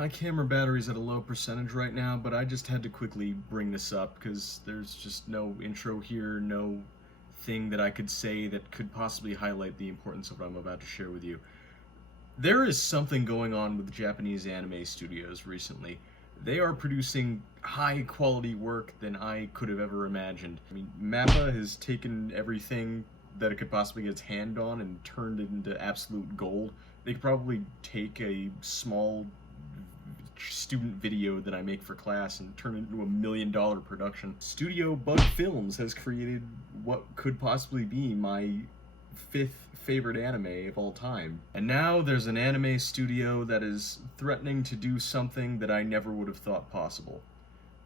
My camera battery's at a low percentage right now, but I just had to quickly bring this up because there's just no intro here, no thing that I could say that could possibly highlight the importance of what I'm about to share with you. There is something going on with Japanese anime studios recently. They are producing high quality work than I could have ever imagined. I mean, Mappa has taken everything that it could possibly get its hand on and turned it into absolute gold. They could probably take a small student video that I make for class and turn it into $1 million production. Studio Bug Films has created what could possibly be my fifth favorite anime of all time. And now there's an anime studio that is threatening to do something that I never would have thought possible.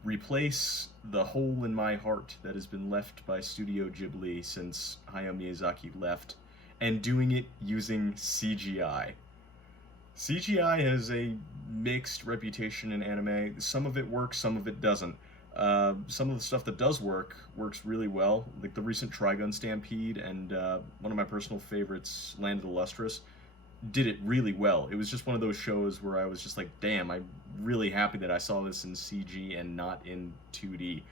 Replace the hole in my heart that has been left by Studio Ghibli since Hayao Miyazaki left, and doing it using CGI. CGI has a mixed reputation in anime. Some of it works, some of it doesn't. Some of the stuff that does work works really well, like the recent Trigun Stampede and one of my personal favorites, Land of the Lustrous, did it really well. It was just one of those shows where I was just like, damn, I'm really happy that I saw this in CG and not in 2D.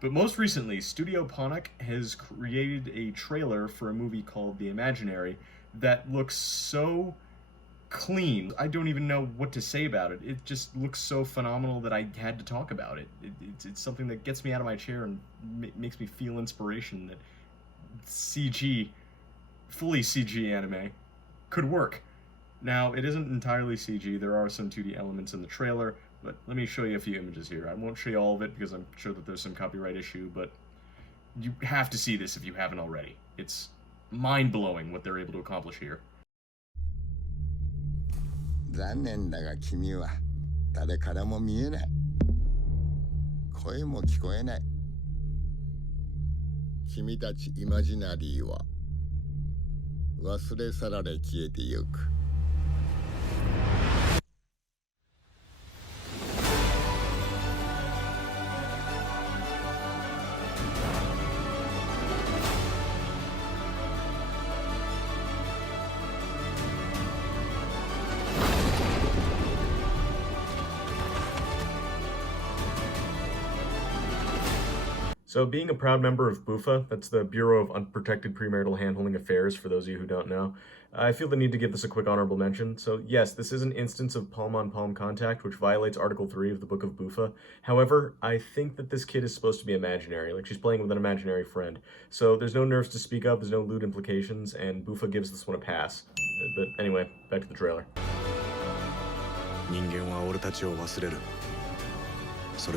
But most recently, Studio Ponoc has created a trailer for a movie called The Imaginary that looks so clean. I don't even know what to say about it. It just looks so phenomenal that I had to talk about it. It's something that gets me out of my chair and makes me feel inspiration that CG, fully CG anime, could work. Now, it isn't entirely CG. There are some 2D elements in the trailer, but let me show you a few images here. I won't show you all of it because I'm sure that there's some copyright issue, but you have to see this if you haven't already. It's mind-blowing what they're able to accomplish here. 残念だが君は誰からも見えない。声も聞こえない。君たちイマジナリーは忘れ去られ消えてゆく。So, being a proud member of BUFA, that's the Bureau of Unprotected Premarital Handholding Affairs, for those of you who don't know, I feel the need to give this a quick honorable mention. So, yes, this is an instance of palm-on-palm contact, which violates Article 3 of the Book of BUFA. However, I think that this kid is supposed to be imaginary, like she's playing with an imaginary friend. So, there's no nerves to speak of, there's no lewd implications, and BUFA gives this one a pass. But anyway, back to the trailer.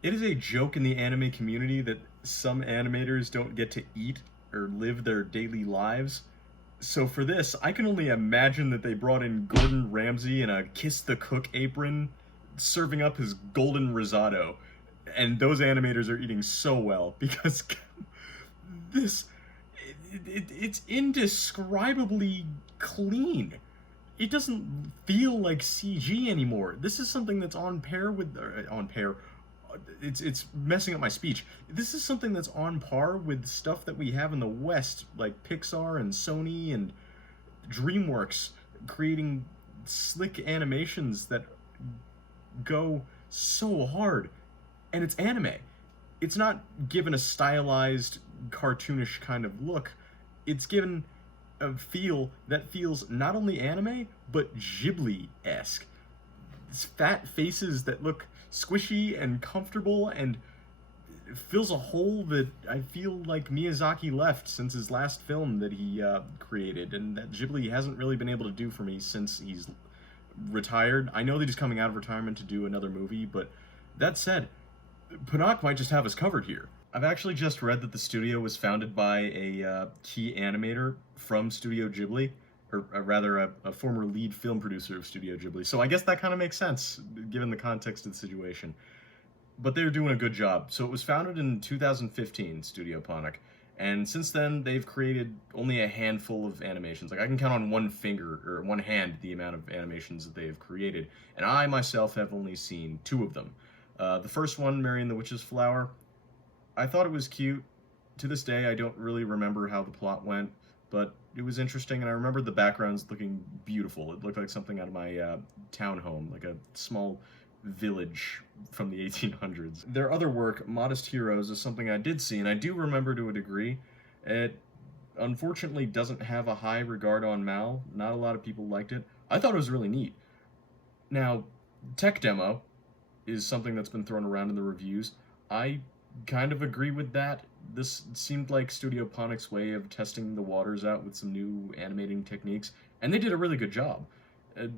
It is a joke in the anime community that some animators don't get to eat or live their daily lives. So for this, I can only imagine that they brought in Gordon Ramsay in a Kiss the Cook apron, serving up his golden risotto. And those animators are eating so well, because this, it's indescribably clean. It doesn't feel like CG anymore. This is something that's on par with, it's messing up my speech. This is something that's on par with stuff that we have in the West, like Pixar and Sony and DreamWorks, creating slick animations that go so hard. And it's anime. It's not given a stylized, cartoonish kind of look. It's given a feel that feels not only anime, but Ghibli-esque. Fat faces that look squishy and comfortable, and fills a hole that I feel like Miyazaki left since his last film that he created, and that Ghibli hasn't really been able to do for me since he's retired. I know that he's coming out of retirement to do another movie, but that said, Ponoc might just have us covered here. I've actually just read that the studio was founded by a key animator from Studio Ghibli, or rather a former lead film producer of Studio Ghibli. So I guess that kind of makes sense, given the context of the situation. But they're doing a good job. So it was founded in 2015, Studio Ponoc, and since then they've created only a handful of animations. Like, I can count on one finger, or one hand, the amount of animations that they have created, and I myself have only seen 2 of them. The first one, Mary and the Witch's Flower, I thought it was cute. To this day, I don't really remember how the plot went, but it was interesting, and I remember the backgrounds looking beautiful. It looked like something out of my townhome, like a small village from the 1800s. Their other work, Modest Heroes, is something I did see, and I do remember to a degree. It unfortunately doesn't have a high regard on Mal. Not a lot of people liked it. I thought it was really neat. Now, tech demo is something that's been thrown around in the reviews. I kind of agree with that. This seemed like Studio Ponic's way of testing the waters out with some new animating techniques, and they did a really good job.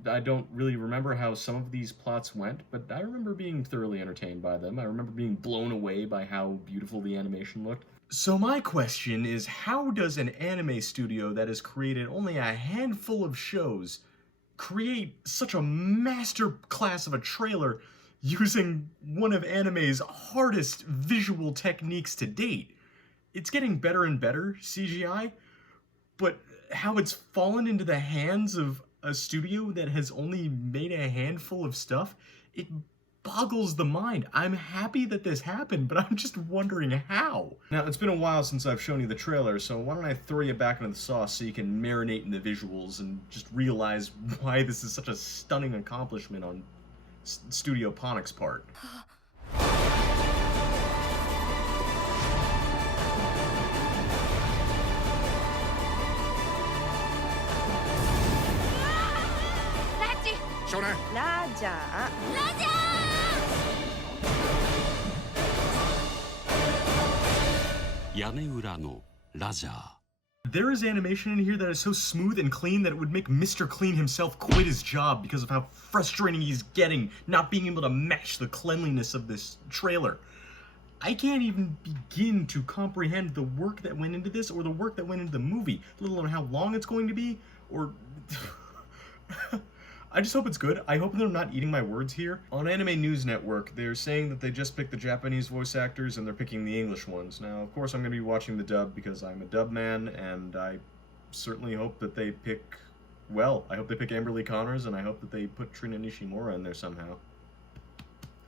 I don't really remember how some of these plots went, but I remember being thoroughly entertained by them. I remember being blown away by how beautiful the animation looked. So my question is, how does an anime studio that has created only a handful of shows create such a master class of a trailer using one of anime's hardest visual techniques to date? It's getting better and better, CGI, but how it's fallen into the hands of a studio that has only made a handful of stuff, it boggles the mind. I'm happy that this happened, but I'm just wondering how. Now, it's been a while since I've shown you the trailer, so why don't I throw you back into the sauce so you can marinate in the visuals and just realize why this is such a stunning accomplishment on Studio Ponic's part. There is animation in here that is so smooth and clean that it would make Mr. Clean himself quit his job because of how frustrating he's getting not being able to match the cleanliness of this trailer. I can't even begin to comprehend the work that went into this or the work that went into the movie, let alone how long it's going to be, or... I just hope it's good. I hope they're not eating my words here. On Anime News Network, they're saying that they just picked the Japanese voice actors and they're picking the English ones. Now, of course, I'm going to be watching the dub because I'm a dub man, and I certainly hope that they pick well. I hope they pick Amberly Connors, and I hope that they put Trina Nishimura in there somehow.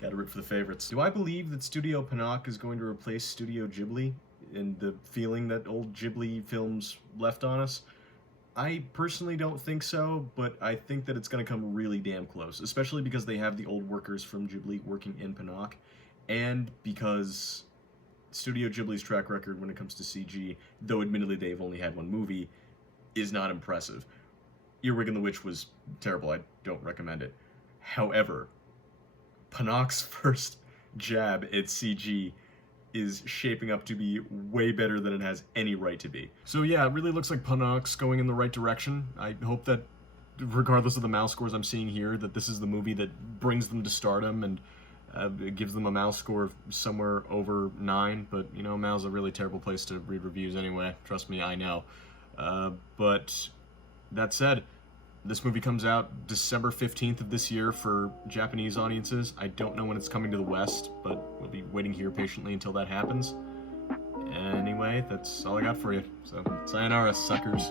Gotta root for the favorites. Do I believe that Studio Ponoc is going to replace Studio Ghibli in the feeling that old Ghibli films left on us? I personally don't think so, but I think that it's going to come really damn close, especially because they have the old workers from Ghibli working in Ponoc, and because Studio Ghibli's track record when it comes to CG, though admittedly they've only had one movie, is not impressive. Earwig and the Witch was terrible. I don't recommend it. However, Ponoc's first jab at CG is shaping up to be way better than it has any right to be. So yeah, it really looks like Ponoc's going in the right direction. I hope that, regardless of the mouse scores I'm seeing here, that this is the movie that brings them to stardom and it gives them a mouse score of somewhere over 9, but you know, Mal's a really terrible place to read reviews anyway. Trust me, I know. But that said, this movie comes out December 15th of this year for Japanese audiences. I don't know when it's coming to the West, but we'll be waiting here patiently until that happens. Anyway, that's all I got for you. So, sayonara, suckers.